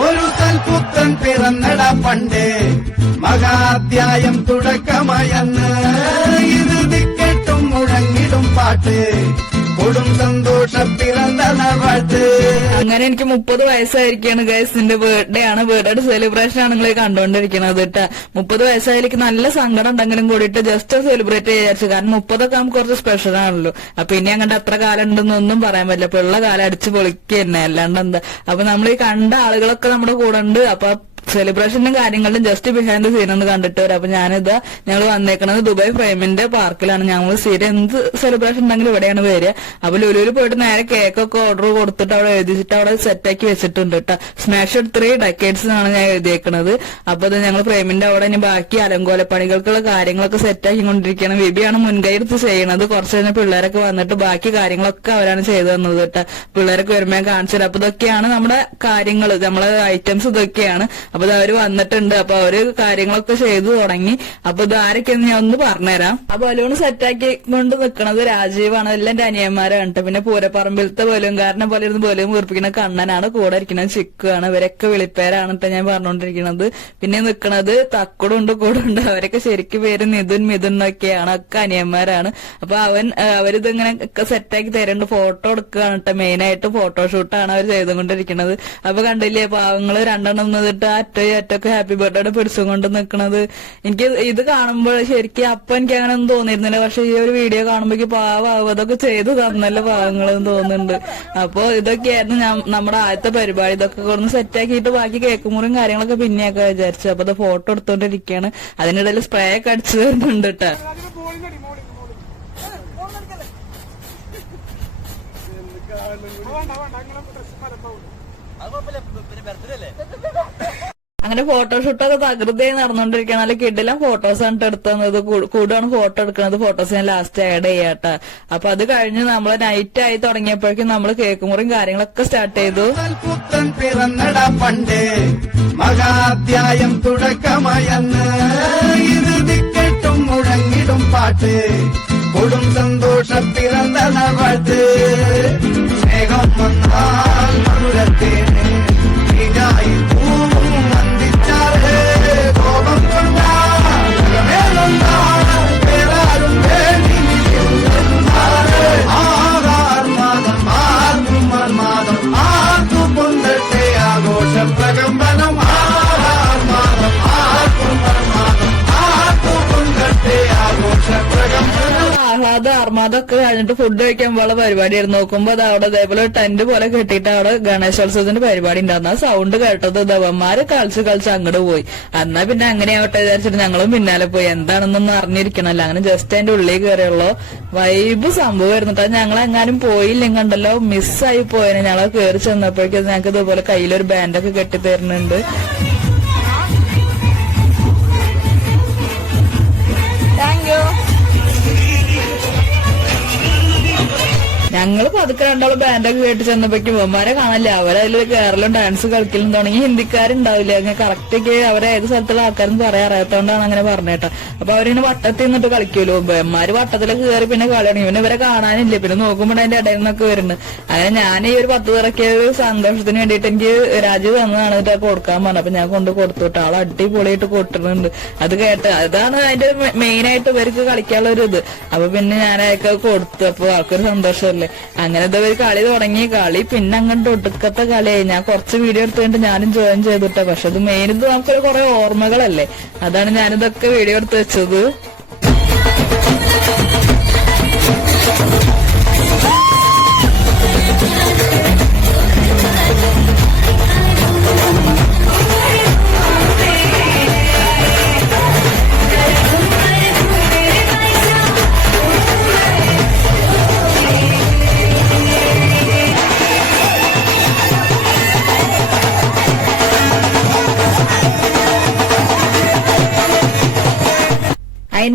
ഒരു സൽപുത്രൻ പിറന്നട പണ്ട് മഹാധ്യായം തുടക്കമയന്ന് ഇത് ദിക്കെട്ടും മുഴങ്ങിടും പാട്ട് കൊടും സന്തോഷ പിറന്ന വാഴ്ത്ത് അങ്ങനെ എനിക്ക് മുപ്പത് വയസ്സായിരിക്കാണ് ഗൈസ് എന്റെ ബർത്ത്ഡേ ആണ്. ബർത്ത്ഡേ സെലിബ്രേഷൻ ആണ് നിങ്ങളെ കണ്ടുകൊണ്ടിരിക്കുന്നത് കേട്ടാ മുപ്പത് വയസ്സായാലേക്ക് നല്ല സങ്കടം ഉണ്ടെങ്കിലും കൂടിയിട്ട് ജസ്റ്റ് സെലിബ്രേറ്റ് ചെയ്യാച്ചു കാരണം മുപ്പതൊക്കെ നമുക്ക് കുറച്ച് സ്പെഷ്യൽ ആണല്ലോ. അപ്പൊ ഇനി അങ്ങോട്ട് അത്ര കാലം ഉണ്ടെന്നൊന്നും പറയാൻ പറ്റില്ല. അപ്പൊ ഉള്ള കാലം അടിച്ച് പൊളിക്കുക തന്നെ അല്ലാണ്ട് എന്താ? അപ്പൊ നമ്മൾ ഈ കണ്ട ആളുകളൊക്കെ നമ്മുടെ കൂടെ ഉണ്ട്. അപ്പൊ സെലിബ്രേഷനും കാര്യങ്ങളും ജസ്റ്റ് ബിഹൈൻഡ് സീൻ എന്ന് കണ്ടിട്ട് വരാം. അപ്പൊ ഞാനിത് ഞങ്ങൾ വന്നേക്കണത് ദുബായ് ഫ്രെയിമിന്റെ പാർക്കിലാണ്. ഞങ്ങൾ സീൻ എന്ത് സെലിബ്രേഷൻ ഉണ്ടെങ്കിലും ഇവിടെയാണ് വരിക. അപ്പൊ ലുലുവിൽ പോയിട്ട് നേരെ കേക്ക് ഒക്കെ ഓർഡർ കൊടുത്തിട്ട് അവിടെ എഴുതിച്ചിട്ട് അവിടെ സെറ്റാക്കി വെച്ചിട്ടുണ്ട് കേട്ടോ. സ്മാഷ് ത്രീ ഡെക്കേഡ്സ് എന്നാണ് ഞാൻ എഴുതിയേക്കണത്. അപ്പൊ അത് ഞങ്ങൾ ഫ്രെയിമിന്റെ അവിടെ ഇനി ബാക്കി അലങ്കോല പണികൾക്കുള്ള കാര്യങ്ങളൊക്കെ സെറ്റാക്കി കൊണ്ടിരിക്കുകയാണ് വിബിയാണ് മുൻകൈ എടുത്ത് ചെയ്യണത്. കുറച്ച് കഴിഞ്ഞ പിള്ളേരൊക്കെ വന്നിട്ട് ബാക്കി കാര്യങ്ങളൊക്കെ അവരാണ് ചെയ്തു തന്നത് കേട്ടോ. പിള്ളേരൊക്കെ വരുമ്പോൾ കാണിച്ചത് കാണിച്ചു അപ്പൊ ഇതൊക്കെയാണ് നമ്മുടെ കാര്യങ്ങൾ നമ്മളെ ഐറ്റംസ് ഇതൊക്കെയാണ്. അപ്പൊ അവർ വന്നിട്ടുണ്ട്. അപ്പൊ അവർ കാര്യങ്ങളൊക്കെ ചെയ്തു തുടങ്ങി. അപ്പൊ ഇത് ആരൊക്കെയെന്ന് ഞാൻ ഒന്ന് പറഞ്ഞുതരാം. ആ ബലൂൺ സെറ്റാക്കി കൊണ്ട് നിൽക്കുന്നത് രാജീവാണ്. എല്ലാം എന്റെ അനിയന്മാരാണ്. പിന്നെ പൂരപ്പറമ്പിലത്തെ ബലൂൺകാരനെ പോലെ ഇരുന്ന് ബലൂൺ വീർപ്പിക്കുന്ന കണ്ണനാണ്. കൂടെ ഇരിക്കുന്നത് ചിക്കുവാണ്. ഇവരൊക്കെ വിളിപ്പേരാണ് ഞാൻ പറഞ്ഞുകൊണ്ടിരിക്കുന്നത്. പിന്നെ നിൽക്കുന്നത് തക്കുടുണ്ട് കൂടുണ്ട്. അവരൊക്കെ ശരിക്കും പേര് നിതുൻ മിഥുൻ എന്നൊക്കെയാണ്. ഒക്കെ അനിയന്മാരാണ്. അപ്പൊ അവൻ ആ, അവരിതിങ്ങനെ സെറ്റാക്കി തരുന്നുണ്ട് ഫോട്ടോ എടുക്കുകയാണ് കേട്ടോ. മെയിൻ ആയിട്ട് ഫോട്ടോഷൂട്ടാണ് അവർ ചെയ്തുകൊണ്ടിരിക്കുന്നത്. അപ്പൊ കണ്ടില്ലേ പാവങ്ങൾ രണ്ടെണ്ണം നിന്നിട്ട് അറ്റോ അറ്റൊക്കെ ഹാപ്പി ബർത്ത്ഡേയുടെ പിടിച്ചും കൊണ്ട് നിൽക്കുന്നത് എനിക്ക് ഇത് കാണുമ്പോൾ ശരിക്കും അപ്പൊ എനിക്ക് അങ്ങനെ ഒന്നും തോന്നിയിരുന്നില്ല. പക്ഷെ ഈ ഒരു വീഡിയോ കാണുമ്പോഴേക്ക് പാവാവും അതൊക്കെ ചെയ്തു തന്നല്ല പാവങ്ങളെന്ന് തോന്നുന്നുണ്ട്. അപ്പൊ ഇതൊക്കെയായിരുന്നു ഞാൻ നമ്മുടെ ആദ്യത്തെ പരിപാടി. ഇതൊക്കെ ഒന്ന് സെറ്റാക്കിയിട്ട് ബാക്കി കേക്ക് മുറിയും കാര്യങ്ങളൊക്കെ പിന്നെയൊക്കെ വിചാരിച്ചു. അപ്പൊ അത് ഫോട്ടോ എടുത്തോണ്ടിരിക്കുകയാണ് അതിനിടയിൽ സ്പ്രേ ഒക്കെ അടിച്ചു തരുന്നുണ്ട് കേട്ടോ അങ്ങനെ ഫോട്ടോഷൂട്ടൊക്കെ തകൃതിയായി നടന്നുകൊണ്ടിരിക്കുകയാണ് നല്ല കിഡിലും ഫോട്ടോസ് ആണ് എടുത്തു തന്നത് കൂ- ഫോട്ടോ എടുക്കുന്നത് ഫോട്ടോസ് ഞാൻ ലാസ്റ്റ് ആഡ് ചെയ്യാട്ടോ. അപ്പൊ അത് കഴിഞ്ഞ് നമ്മൾ നൈറ്റ് ആയി തുടങ്ങിയപ്പോഴേക്കും നമ്മൾ കേക്ക് മുറിയും കാര്യങ്ങളൊക്കെ സ്റ്റാർട്ട് ചെയ്തു. പിറന്നട പണ്ടേ. മഹാധ്യായം മുഴങ്ങിടും പാട്ട്. കൊടും സന്തോഷം പിറന്ന അതൊക്കെ കഴിഞ്ഞിട്ട് ഫുഡ് കഴിക്കാൻ പോലുള്ള പരിപാടിയായിരുന്നു. നോക്കുമ്പോ അത് അവിടെ ഇതേപോലെ ടെന്റ് പോലെ കെട്ടിയിട്ട് അവിടെ ഗണേശോത്സവത്തിന്റെ പരിപാടി ഉണ്ടായിരുന്നു ആ സൗണ്ട് കേട്ടത് ദേവന്മാര് കളിച്ച് കളിച്ച് അങ്ങോട്ട് പോയി. എന്നാ പിന്നെ അങ്ങനെ ആവട്ടെ വിചാരിച്ചിട്ട് ഞങ്ങളും പിന്നാലെ പോയി. എന്താണെന്നൊന്നും അറിഞ്ഞിരിക്കണല്ലോ അങ്ങനെ ജസ്റ്റ് അതിന്റെ ഉള്ളിൽ കയറിയുള്ളൂ വൈബ് സംഭവമായിരുന്നു കേട്ടോ ഞങ്ങൾ എങ്ങാനും പോയില്ലെങ്കിൽ കണ്ടല്ലോ മിസ്സായി പോയനെ. ഞങ്ങൾ കയറി ചെന്നപ്പോഴേക്കും ഞങ്ങൾക്ക് ഇതുപോലെ കയ്യിലൊരു ബാൻഡൊക്കെ കെട്ടി തരുന്നുണ്ട് ഞങ്ങൾ പതുക്കെ രണ്ടാളും ബാൻഡൊക്കെ കേട്ട് ചെന്നപ്പോഴേക്കും ഇവന്മാരെ കാണില്ല? അവരതിൽ കേരളം ഡാൻസ് കളിക്കലും തുടങ്ങി. ഹിന്ദിക്കാരുണ്ടാവില്ല? അങ്ങനെ കറക്റ്റ് ഒക്കെ അവരെ ഏത് സ്ഥലത്തുള്ള ആൾക്കാരെന്ന് പറയാൻ അറിയാത്തോണ്ടാണ് അങ്ങനെ പറഞ്ഞേട്ടാ അപ്പൊ അവരിങ്ങനെ വട്ടത്തിൽ നിന്നിട്ട് കളിക്കുമല്ലോ ഇവന്മാര് വട്ടത്തിലൊക്കെ കയറി പിന്നെ കളി തുടങ്ങി പിന്നെ ഇവരെ കാണാനില്ല? പിന്നെ നോക്കുമ്പോൾ അതിന്റെ ഇടയിൽ നിന്നൊക്കെ വരുന്നുണ്ട് അങ്ങനെ ഞാൻ ഈ ഒരു പത്ത് പേരൊക്കെ ഒരു സന്തോഷത്തിന് വേണ്ടിയിട്ട് എനിക്ക് രാജു തന്നതാണ് ഇതൊക്കെ കൊടുക്കാൻ പറഞ്ഞത്. അപ്പൊ ഞാൻ കൊണ്ട് കൊടുത്തു കേട്ടോ ആൾ അടിപൊളിയായിട്ട് കൊട്ടുന്നുണ്ട് അത് കേട്ട് അതാണ് അതിന്റെ മെയിൻ ആയിട്ട് ഇവർക്ക് കളിക്കാനുള്ള ഒരു ഇത്. അപ്പൊ പിന്നെ ഞാൻ അയാൾക്ക് കൊടുത്തു. അപ്പൊ ആൾക്കൊരു സന്തോഷമല്ലേ അങ്ങനെ ഒരു കളി തുടങ്ങി കളി. പിന്നെ അങ്ങോട്ട് ഒടുക്കത്തെ കളിയായി ഞാൻ കുറച്ച് വീഡിയോ എടുത്തുകൊണ്ട് ഞാനും ജോയിൻ ചെയ്തിട്ട. പക്ഷെ അത് മെയിൻ ഇത് നമുക്കൊരു കുറെ ഓർമ്മകളല്ലേ. അതാണ് ഞാനിതൊക്കെ വീഡിയോ എടുത്ത് വെച്ചത്.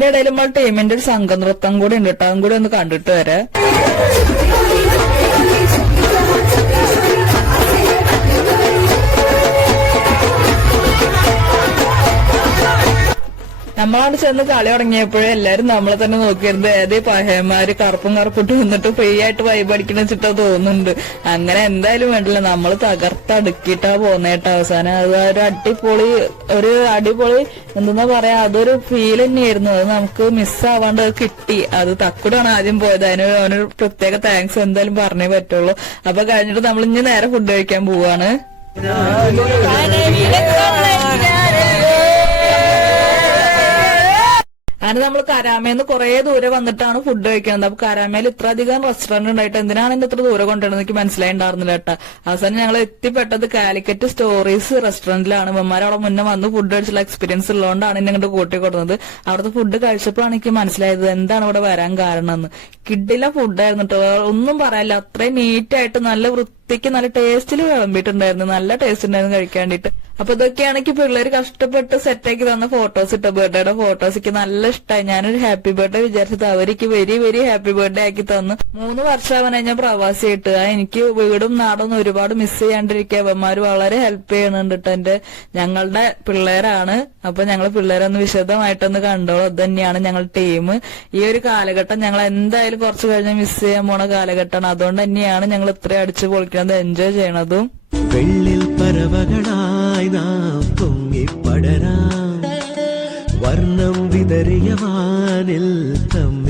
അതിന്റെ ഇടയിൽ നമ്മൾ ടീമിന്റെ ഒരു സംഘനൃത്തം കൂടി ഉണ്ട് കേട്ടോ അതും കൂടി ഒന്ന് കണ്ടിട്ട് വരാം. നമ്മളവിടെ ചെന്ന് കളി തുടങ്ങിയപ്പോഴേ എല്ലാരും നമ്മളെ തന്നെ നോക്കിയിരുന്നു ഏതേ പഹയന്മാര് കറുപ്പും കറുപ്പിട്ട് വന്നിട്ട് ഫ്രീ ആയിട്ട് വൈബ് അടിക്കണ തോന്നുന്നുണ്ട്. അങ്ങനെ എന്തായാലും വേണ്ടില്ല നമ്മൾ തകർത്തടുക്കിട്ടാ പോന്നേട്ട അവസാനം അത് ഒരു അടിപൊളി ഒരു അടിപൊളി എന്തെന്നാ പറയാ അതൊരു ഫീൽ തന്നെയായിരുന്നു. അത് നമുക്ക് മിസ്സാവാണ്ട് കിട്ടി. അത് തക്കുടാണ് ആദ്യം പോയത്. അതിന് അവനൊരു പ്രത്യേക താങ്ക്സ് എന്തായാലും പറഞ്ഞേ പറ്റുള്ളൂ. അപ്പൊ കഴിഞ്ഞിട്ട് നമ്മൾ ഇനി നേരെ ഫുഡ് കഴിക്കാൻ പോവാണ്. അങ്ങനെ നമ്മൾ കരാമേന്ന് കുറെ ദൂരെ വന്നിട്ടാണ് ഫുഡ് കഴിക്കുന്നത് അപ്പൊ കരാമേൽ ഇത്ര അധികം റെസ്റ്റോറന്റ് ഉണ്ടായിട്ട് എന്തിനാണ് എന്നെ ഇത്ര ദൂരെ കൊണ്ടുവരുന്നത് എനിക്ക് മനസ്സിലായിണ്ടായിരുന്നില്ല കേട്ടോ. അവസാനം ഞങ്ങൾ എത്തിപ്പെട്ടത് കാലിക്കറ്റ് സ്റ്റോറീസ് റെസ്റ്റോറന്റിലാണ് ഇവന്മാർ അവിടെ മുന്നേ വന്ന് ഫുഡ് കഴിച്ചുള്ള എക്സ്പീരിയൻസ് ഉള്ളതുകൊണ്ടാണ് എന്നെ ഇങ്ങോട്ട് കൂട്ടി കൊടുക്കുന്നത് അവിടുത്തെ ഫുഡ് കഴിച്ചപ്പോഴാണ് എനിക്ക് മനസ്സിലായത് എന്താണ് ഇവിടെ വരാൻ കാരണം എന്ന്. കിഡിലെ ഫുഡായിരുന്നു കേട്ടോ ഒന്നും പറയാനില്ല. അത്രയും നീറ്റായിട്ട് നല്ല വൃത്തിക്ക് നല്ല ടേസ്റ്റിൽ വിളമ്പിയിട്ടുണ്ടായിരുന്നു. നല്ല ടേസ്റ്റ് ഉണ്ടായിരുന്നു കഴിക്കാൻ വേണ്ടിട്ട് അപ്പൊ ഇതൊക്കെയാണെങ്കിൽ പിള്ളേർ കഷ്ടപ്പെട്ട് സെറ്റാക്കി തന്ന ഫോട്ടോസ് ഇട്ട. ബർത്ത്ഡേയുടെ ഫോട്ടോസ് എനിക്ക് നല്ല ഇഷ്ടമായി ഞാനൊരു ഹാപ്പി ബർത്ത്ഡേ വിചാരിച്ചത് അവർക്ക് വെരി വെരി ഹാപ്പി ബർത്ത്ഡേ ആക്കി തന്നു. മൂന്ന് വർഷമാവാൻ ഞാൻ പ്രവാസിയായിട്ട്. ആ എനിക്ക് വീടും നാടൊന്നും ഒരുപാട് മിസ് ചെയ്യാണ്ടിരിക്കുക അവന്മാര് വളരെ ഹെൽപ്പ് ചെയ്യുന്നുണ്ട് എന്റെ ഞങ്ങളുടെ പിള്ളേരാണ്. അപ്പൊ ഞങ്ങൾ പിള്ളേരൊന്ന് വിശദമായിട്ടൊന്ന് കണ്ടോളൂ. അത് തന്നെയാണ് ഞങ്ങൾ ടീം ഈ ഒരു കാലഘട്ടം ഞങ്ങൾ എന്തായാലും കുറച്ച് കഴിഞ്ഞ് മിസ് ചെയ്യാൻ പോണ കാലഘട്ടമാണ്. അതുകൊണ്ട് തന്നെയാണ് ഞങ്ങൾ ഇത്രയും അടിച്ചു പൊളിക്കുന്നത് എൻജോയ് ചെയ്യണതും. വെള്ളിൽ പറവകളായി നാം പടരാ വർണം വിതറിയ തമ്മിൽ